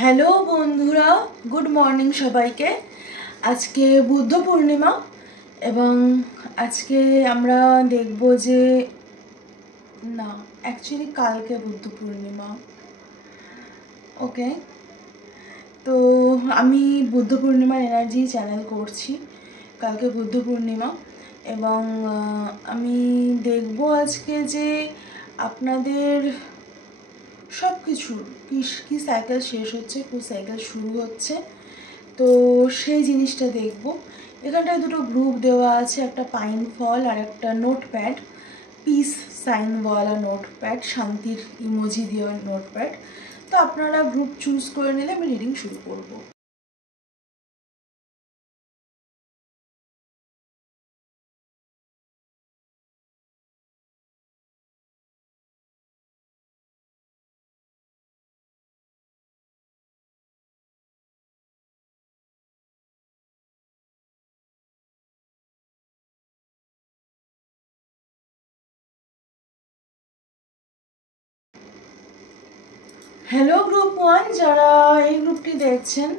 Hello বন্ধুরা, good morning সবাইকে। আজকে বুদ্ধ পূর্ণিমা এবং আজকে আমরা দেখব যে না, অ্যাকচুয়ালি কালকে বুদ্ধ পূর্ণিমা। ওকে, তো আমি বুদ্ধ পূর্ণিমার এনার্জি চ্যানেল করছি। কালকে বুদ্ধ পূর্ণিমা এবং আমি দেখব আজকে যে আপনাদের সব কিছুর কি সাইকেল শেষ হচ্ছে, কোন সাইকেল শুরু হচ্ছে, তো সেই জিনিসটা দেখব। এখানটায় দুটো গ্রুপ দেওয়া আছে, একটা পাইন ফল আর একটা নোটপ্যাড, পিস সাইনওয়ালা নোটপ্যাড, শান্তির ইমোজি দিয়ে নোটপ্যাড। তো আপনারা গ্রুপ চুজ করে নিলে আমি রিডিং শুরু করব। হ্যালো গ্রুপ 1, যারা এই গ্রুপটি দেখছেন,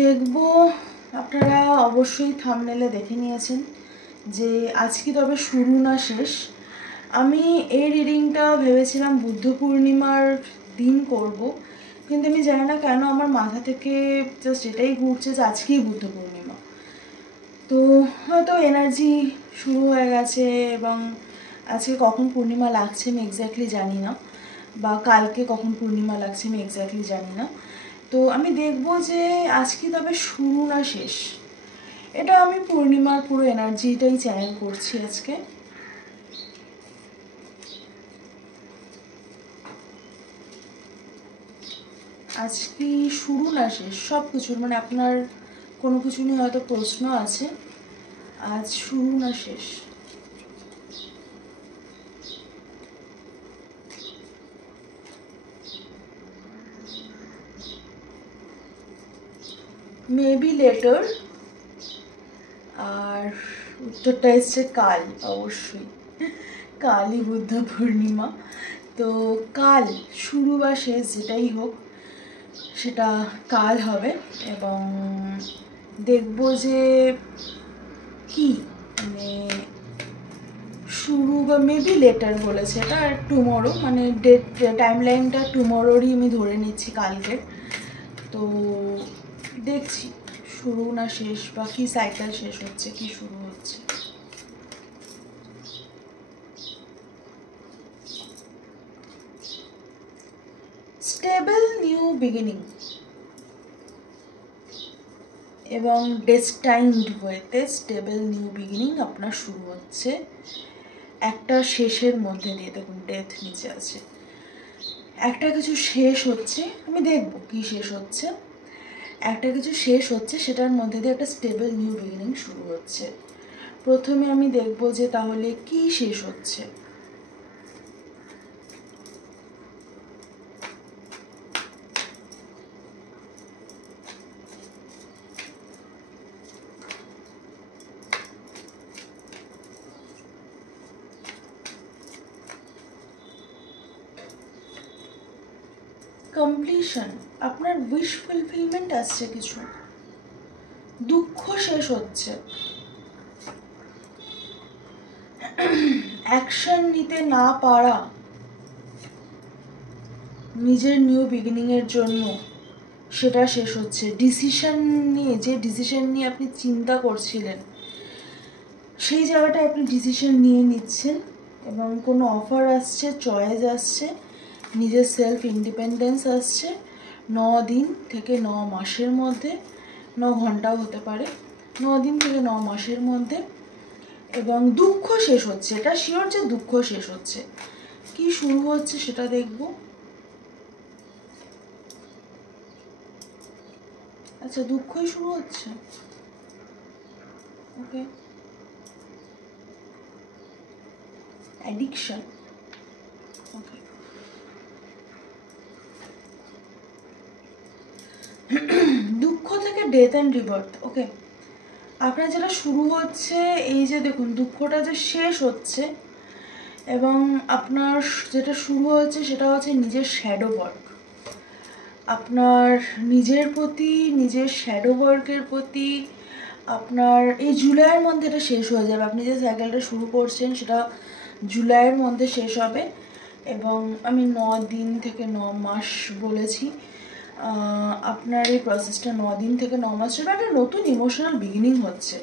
দেখব আপনারা অবশ্যই থাম্বনেলে দেখে নিয়েছেন যে আজ কি তবে শুরু না শেষ। আমি এই রিডিংটা ভেবেছিলাম বুদ্ধ পূর্ণিমার দিন করব, কিন্তু আমি জানি না কেন আমার মাথা থেকে জাস্ট এটাই ঘুরছে যে আজকেই বুদ্ধ পূর্ণিমা। তো হয়তো এনার্জি শুরু হয়ে গেছে এবং আজকে কখন পূর্ণিমা লাগছে আমি এক্স্যাক্টলি জানি না, বা কালকে কখন পূর্ণিমা লাগছে আমি এক্স্যাক্টলি জানি না। তো আমি দেখব যে আজকে তবে শুরু না শেষ। এটা আমি পূর্ণিমার পুরো এনার্জিটাই চ্যানেল করছি আজকে। আজকে শুরু না শেষ সব কিছুর, মানে আপনার কোনো কিছু নিয়ে হয়তো প্রশ্ন আছে, আজ শুরু না শেষ। মেবি লেটার, আর উত্তরটা এসছে কাল। অবশ্যই কালই বুদ্ধ পূর্ণিমা। তো কাল শুরু বা শেষ যেটাই হোক সেটা কাল হবে এবং দেখব যে কি, মানে শুরু বা মেবি লেটার বলেছে এটা, আর টুমোরো, মানে ডেট টাইম লাইনটা টুমোরোরই আমি ধরে নিচ্ছি কালকে। তো দেখছি শুরু না শেষ, বা কি সাইকেল শেষ হচ্ছে কি শুরু হচ্ছে। স্টেবল নিউ বিগিনিং এবং ডেস্টাইনড ওয়েতে স্টেবল নিউ বিগিনিং আপনার শুরু হচ্ছে একটা শেষের মধ্যে দিয়ে। দেখুন ডেথ নিচে আছে, একটা কিছু শেষ হচ্ছে, আমি দেখব কি শেষ হচ্ছে। একটা কিছু শেষ হচ্ছে, সেটার মধ্যে দিয়ে একটা স্টেবল নিউ বিগিনিং শুরু হচ্ছে। প্রথমে আমি দেখব যে তাহলে কি শেষ হচ্ছে। কমপ্লিশন, আপনার উইশ ফুলফিলমেন্ট আসছে কিছু, দুঃখ শেষ হচ্ছে, অ্যাকশন নিতে না পারা নিজের নিউ বিগিনিংয়ের জন্য, সেটা শেষ হচ্ছে। ডিসিশন নিয়ে, যে ডিসিশন নিয়ে আপনি চিন্তা করছিলেন সেই জায়গাটায় আপনি ডিসিশন নিয়ে নিচ্ছেন এবং কোনো অফার আসছে, চয়েস আসছে, নিজের সেলফ ইন্ডিপেন্ডেন্স আসছে 9 দিন থেকে 9 মাসের মধ্যে, 9 ঘন্টাও হতে পারে, 9 দিন থেকে 9 মাসের মধ্যে। এবং দুঃখ শেষ হচ্ছে, এটা শিওর যে দুঃখ শেষ হচ্ছে। কি শুরু হচ্ছে সেটা দেখব। আচ্ছা, দুঃখই শুরু হচ্ছে। ওকে, অ্যাডিকশন। ওকে, দুঃখ থেকে ডেথ অ্যান্ড রিবার্থ। ওকে, আপনার যেটা শুরু হচ্ছে, এই যে দেখুন দুঃখটা যে শেষ হচ্ছে এবং আপনার যেটা শুরু হচ্ছে সেটা হচ্ছে নিজের শ্যাডো ওয়ার্ক। আপনার নিজের প্রতি, নিজের শ্যাডো ওয়ার্কের প্রতি, আপনার এই জুলাইয়ের মধ্যে এটা শেষ হয়ে যাবে। আপনি যে সাইকেলটা শুরু করছেন সেটা জুলাইয়ের মধ্যে শেষ হবে, এবং আমি 9 দিন থেকে 9 মাস বলেছি। আপনার এই প্রসেসটা 9 দিন থেকে 9 মাস চলবে। একটা নতুন ইমোশনাল বিগিনিং হচ্ছে,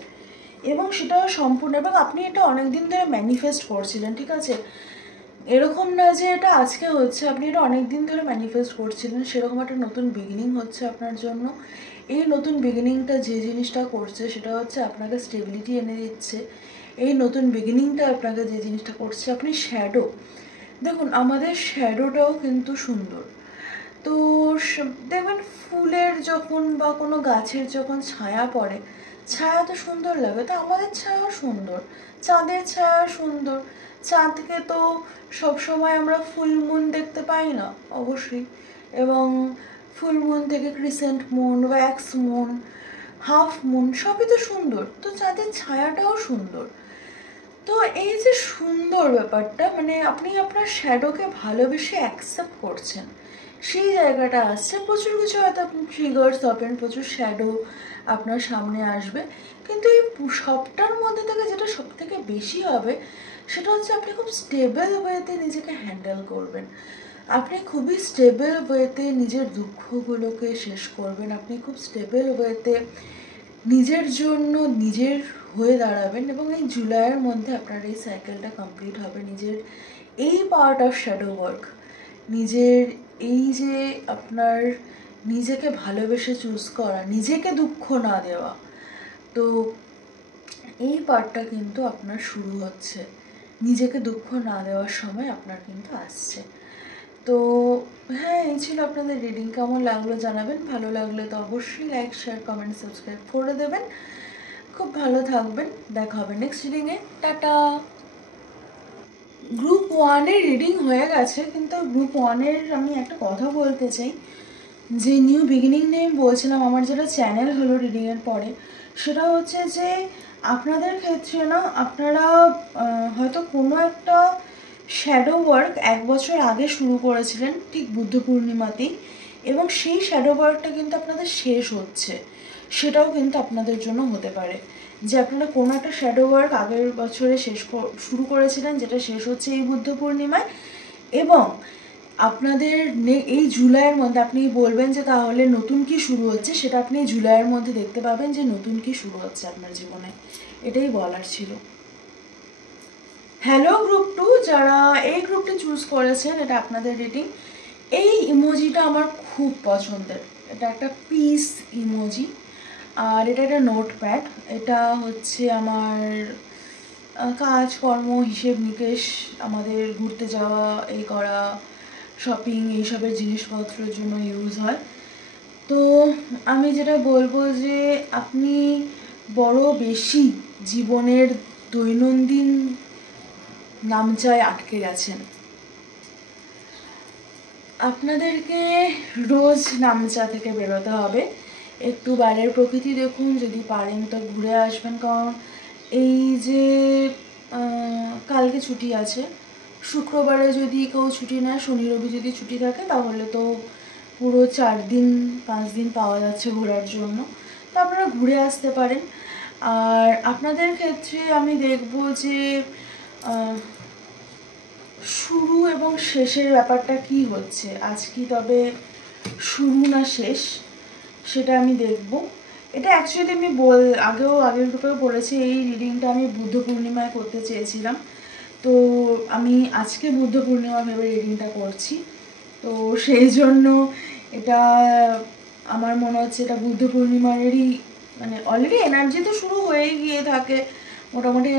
এবং সেটা সম্পূর্ণ, এবং আপনি এটা অনেক দিন ধরে ম্যানিফেস্ট করছিলেন, ঠিক আছে? এরকম না যে এটা আজকে হচ্ছে, আপনি এটা অনেক দিন ধরে ম্যানিফেস্ট করছিলেন। সেরকম একটা নতুন বিগিনিং হচ্ছে আপনার জন্য। এই নতুন বিগিনিংটা যে জিনিসটা করছে সেটা হচ্ছে আপনাকে স্টেবিলিটি এনে দিচ্ছে। এই নতুন বিগিনিংটা আপনাকে যে জিনিসটা করছে, আপনি শ্যাডো, দেখুন আমাদের শ্যাডোটাও কিন্তু সুন্দর। তো দেখবেন ফুলের যখন বা কোনো গাছের যখন ছায়া পড়ে, ছায়া তো সুন্দর লাগে, তো আমাদের ছায়াও সুন্দর, চাঁদের ছায়া সুন্দর। চাঁদকে তো সবসময় আমরা ফুল মুন দেখতে পাই না অবশ্যই, এবং ফুল মুন থেকে crescent moon, wax moon, half moon সবই তো সুন্দর, তো চাঁদের ছায়াটাও সুন্দর। তো এই যে সুন্দর ব্যাপারটা, মানে আপনি আপনার শ্যাডোকে ভালোবেসে অ্যাকসেপ্ট করছেন, সেই জায়গাটা আসছে। প্রচুর কিছু হয়তো আপনি ট্রিগার্স হবেন, প্রচুর শ্যাডো আপনার সামনে আসবে, কিন্তু এই সবটার মধ্যে থেকে যেটা সব থেকে বেশি হবে সেটা হচ্ছে আপনি খুব স্টেবল ওয়েতে নিজেকে হ্যান্ডেল করবেন। আপনি খুবই স্টেবল ওয়েতে নিজের দুঃখগুলোকে শেষ করবেন। আপনি খুব স্টেবল ওয়েতে নিজের জন্য নিজের হয়ে দাঁড়াবেন, এবং এই জুলাইয়ের মধ্যে আপনার এই সাইকেলটা কমপ্লিট হবে। নিজের এই পার্ট অফ শ্যাডো ওয়ার্ক, নিজের এই যে আপনার নিজেকে ভালোবেসে চুজ করা, নিজেকে দুঃখ না দেওয়া, তো এই পার্টটা কিন্তু আপনার শুরু হচ্ছে। নিজেকে দুঃখ না দেওয়ার সময় আপনার কিন্তু আসছে। তো হ্যাঁ, এই ছিল আপনাদের রিডিং। কেমন লাগলো জানাবেন, ভালো লাগলে তো অবশ্যই লাইক, শেয়ার, কমেন্ট, সাবস্ক্রাইব করে দেবেন। খুব ভালো থাকবেন, দেখা হবে নেক্সট রিডিংয়ে। টাটা। গ্রুপ 1-এর রিডিং হয়ে গেছে, কিন্তু গ্রুপ 1-এর আমি একটা কথা বলতে চাই, যে নিউ বিগিনিং নিয়ে আমি বলছিলাম, আমার যেটা চ্যানেল হলো রিডিংয়ের পরে, সেটা হচ্ছে যে আপনাদের ক্ষেত্রে না, আপনারা হয়তো কোনো একটা শ্যাডো ওয়ার্ক 1 বছর আগে শুরু করেছিলেন ঠিক বুদ্ধ পূর্ণিমাতেই, এবং সেই শ্যাডো ওয়ার্কটা কিন্তু আপনাদের শেষ হচ্ছে। সেটাও কিন্তু আপনাদের জন্য হতে পারে যে আপনারা কোনো একটা শ্যাডো ওয়ার্ক আগের বছরে শুরু করেছিলেন, যেটা শেষ হচ্ছে এই বুদ্ধ পূর্ণিমায়, এবং আপনাদের এই জুলাইয়ের মধ্যে আপনি বলবেন যে তাহলে নতুন কি শুরু হচ্ছে, সেটা আপনি জুলাইয়ের মধ্যে দেখতে পাবেন যে নতুন কি শুরু হচ্ছে আপনার জীবনে। এটাই বলার ছিল। হ্যালো গ্রুপ 2, যারা এই গ্রুপটি চুজ করেছেন, এটা আপনাদের রিডিং। এই ইমোজিটা আমার খুব পছন্দের, এটা একটা পিস ইমোজি, আর এটা একটা নোটপ্যাড। এটা হচ্ছে আমার কাজকর্ম, হিসেব নিকেশ, আমাদের ঘুরতে যাওয়া, এই করা, শপিং, এইসবের জিনিসপত্রের জন্য ইউজ হয়। তো আমি যেটা বলবো যে আপনি বড় বেশি জীবনের দৈনন্দিন নামচায় আটকে গেছেন। আপনাদেরকে রোজ নামচা থেকে বেরোতে হবে, একটু বাইরের প্রকৃতি দেখুন, যদি পারেন তো ঘুরে আসবেন। কারণ এই যে কালকে ছুটি আছে, শুক্রবারে যদি কেউ ছুটি নেয়, শনি রবি যদি ছুটি থাকে, তাহলে তো পুরো 4 দিন 5 দিন পাওয়া যাচ্ছে ঘোরার জন্য, তো আপনারা ঘুরে আসতে পারেন। আর আপনাদের ক্ষেত্রে আমি দেখব যে শুরু এবং শেষের ব্যাপারটা কি হচ্ছে, আজ কি তবে শুরু না শেষ, সেটা আমি দেখব। এটা অ্যাকচুয়ালি আমি আগের গ্রুপেও বলেছি, এই রিডিংটা আমি বুদ্ধ পূর্ণিমায় করতে চেয়েছিলাম, তো আমি আজকে বুদ্ধ পূর্ণিমা ভেবে রিডিংটা করছি। তো সেই জন্য এটা আমার মনে হচ্ছে এটা বুদ্ধ পূর্ণিমারই, মানে অলরেডি এনার্জি তো শুরু হয়েই গিয়ে থাকে মোটামুটি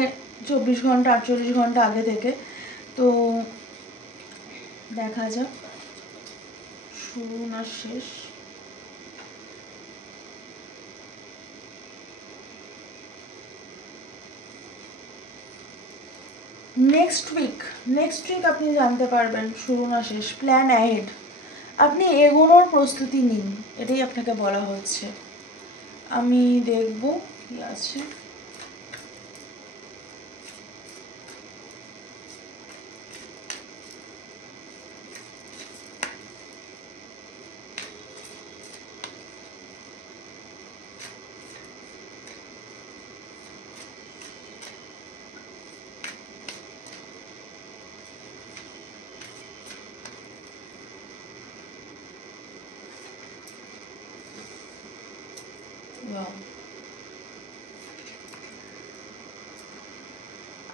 24 ঘন্টা 48 ঘন্টা আগে থেকে। তো দেখা যাক শুরু না শেষ। নেক্সট উইক আপনি জানতে পারবেন শুরু না শেষ। প্ল্যান অ্যাহেড, আপনি এগোনোর প্রস্তুতি নিন, এটাই আপনাকে বলা হচ্ছে। আমি দেখব কি আছে।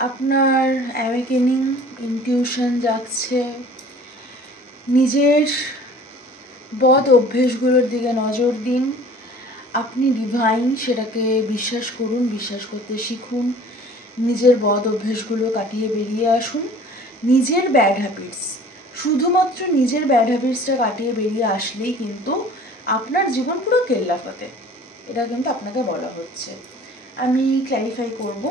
আপনার অ্যাওয়েকেনিং ইনটিউশন জাগছে, নিজের বদ অভ্যেসগুলোর দিকে নজর দিন। আপনি ডিভাইন, সেটাকে বিশ্বাস করুন, বিশ্বাস করতে শিখুন। নিজের বদ অভ্যেসগুলো কাটিয়ে বেরিয়ে আসুন। নিজের ব্যাড হ্যাবিটস, শুধুমাত্র নিজের ব্যাড হ্যাবিটসটা কাটিয়ে বেরিয়ে আসলেই কিন্তু আপনার জীবন পুরো কেল্লাফাতে, এটা কিন্তু আপনাকে বলা হচ্ছে। আমি ক্ল্যারিফাই করব।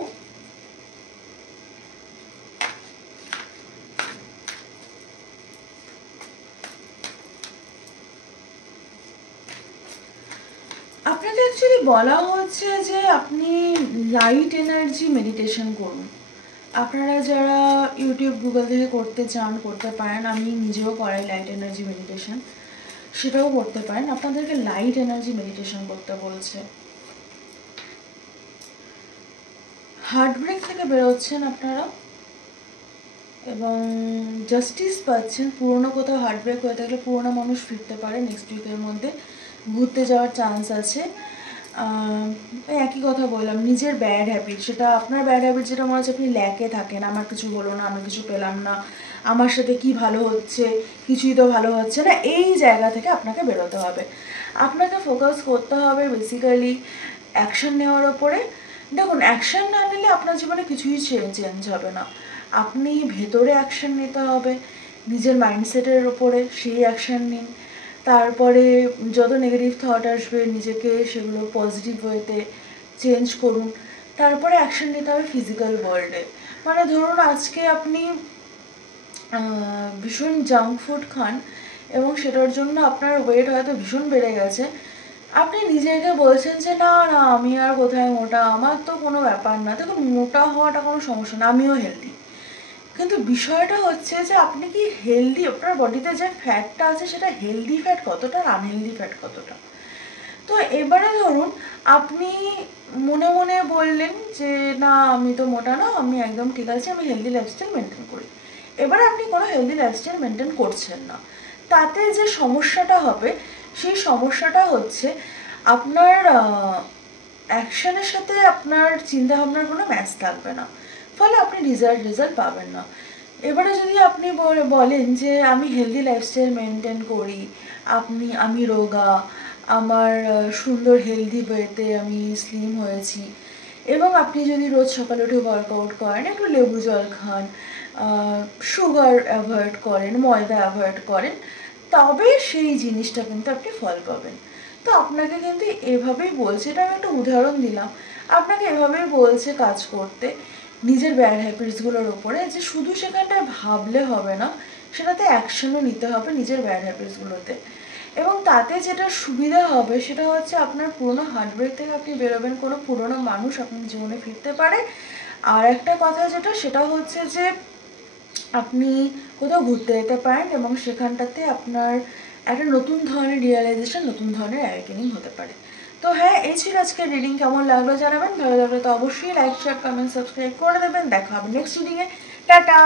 আপনাকে অ্যাকচুয়ালি বলা হচ্ছে যে আপনি লাইট এনার্জি মেডিটেশন করুন। আপনারা যারা ইউটিউব গুগল থেকে করতে চান করতে পারেন, আমি নিজেও করাই লাইট এনার্জি মেডিটেশন, সেটাও করতে পারেন। আপনাদেরকে লাইট এনার্জি মেডিটেশন করতে বলছে। হার্ট ব্রেক থেকে বেরোচ্ছেন আপনারা এবং জাস্টিস পাচ্ছেন। পুরনো কোথাও হার্ট ব্রেক হয়ে থাকলে পুরনো মানুষ ফিরতে পারে নেক্সট উইকের মধ্যে, ঘুরতে যাওয়ার চান্স আছে। একই কথা বললাম, নিজের ব্যাড হ্যাবিট, সেটা আপনার ব্যাড হ্যাবিট যেটা মনে হচ্ছে আপনি ল্যাকে থাকেন, আমার কিছু হলো না, আমি কিছু পেলাম না, আমার সাথে কি ভালো হচ্ছে, কিছুই তো ভালো হচ্ছে না, এই জায়গা থেকে আপনাকে বেরোতে হবে। আপনাকে ফোকাস করতে হবে বেসিক্যালি অ্যাকশন নেওয়ার ওপরে। দেখুন, অ্যাকশন না নিলে আপনার জীবনে কিছুই চেঞ্জ হবে না। আপনি ভেতরে অ্যাকশন নিতে হবে নিজের মাইন্ডসেটের ওপরে, সেই অ্যাকশন নিন। তারপরে যত নেগেটিভ থট আসবে নিজেকে সেগুলো পজিটিভ ওয়েতে চেঞ্জ করুন। তারপরে অ্যাকশন নিতে হবে ফিজিক্যাল ওয়ার্ল্ডে। মানে ধরুন আজকে আপনি ভীষণ জাঙ্ক ফুড খান এবং সেটার জন্য আপনার ওয়েট হয়তো ভীষণ বেড়ে গেছে। আপনি নিজেকে বলছেন যে না না, আমি আর কোথায় মোটা, আমার তো কোনো ব্যাপার না। দেখুন, মোটা হওয়াটা কোনো সমস্যা না, আমিও হেলদি। কিন্তু বিষয়টা হচ্ছে যে আপনি কি হেলদি, আপনার বডিতে যে ফ্যাটটা আছে সেটা হেলদি ফ্যাট কতটা আর আনহেলদি ফ্যাট কতটা। তো এবারে ধরুন আপনি মনে মনে বললেন যে না, আমি তো মোটা না, আমি একদম ঠিক আছে, আমি হেলদি লাইফস্টাইল মেনটেন করি। এবারে আপনি কোনো হেলদি লাইফস্টাইল মেনটেন করছেন না, তাতে যে সমস্যাটা হবে সেই সমস্যাটা হচ্ছে আপনার অ্যাকশনের সাথে আপনার চিন্তাভাবনার কোনো ম্যাচ থাকবে না, ফলে আপনি ডিজায়ার্ড রেজাল্ট পাবেন না। এবারে যদি আপনি বলেন যে আমি হেলদি লাইফস্টাইল মেনটেন করি, আমি রোগা, আমার সুন্দর হেলদি ওয়েতে আমি স্লিম হয়েছি, এবং আপনি যদি রোজ সকালে উঠে ওয়ার্কআউট করেন, একটু লেবু জল খান, সুগার অ্যাভয়েড করেন, ময়দা অ্যাভয়েড করেন, তবে সেই জিনিসটা কিন্তু আপনি ফল পাবেন। তো আপনাকে কিন্তু এভাবেই বলছে, এটা আমি একটা উদাহরণ দিলাম, আপনাকে এভাবেই বলছে কাজ করতে নিজের ব্যাড হ্যাবিটসগুলোর ওপরে, যে শুধু সেখানটায় ভাবলে হবে না, সেটাতে অ্যাকশনও নিতে হবে নিজের ব্যাড হ্যাবিটসগুলোতে। এবং তাতে যেটা সুবিধা হবে সেটা হচ্ছে আপনার পুরোনো হার্টব্রেক থেকে আপনি বেরোবেন, কোনো পুরোনো মানুষ আপনার জীবনে ফিরতে পারে। আর একটা কথা যেটা, সেটা হচ্ছে যে আপনি কোথাও ঘুরতে যেতে পারেন এবং সেখানটাতে আপনার একটা নতুন ধরনের রিয়েলাইজেশন, নতুন ধরনের অ্যাওয়েকেনিং হতে পারে। তো হ্যাঁ, এই ছিল আজকের রিডিং। কেমন লাগলো জানাবেন, ভালো লাগলে তো অবশ্যই লাইক শেয়ার কমেন্ট সাবস্ক্রাইব করে দেবেন। দেখা হবে নেক্সট রিডিংয়ে। টাটা।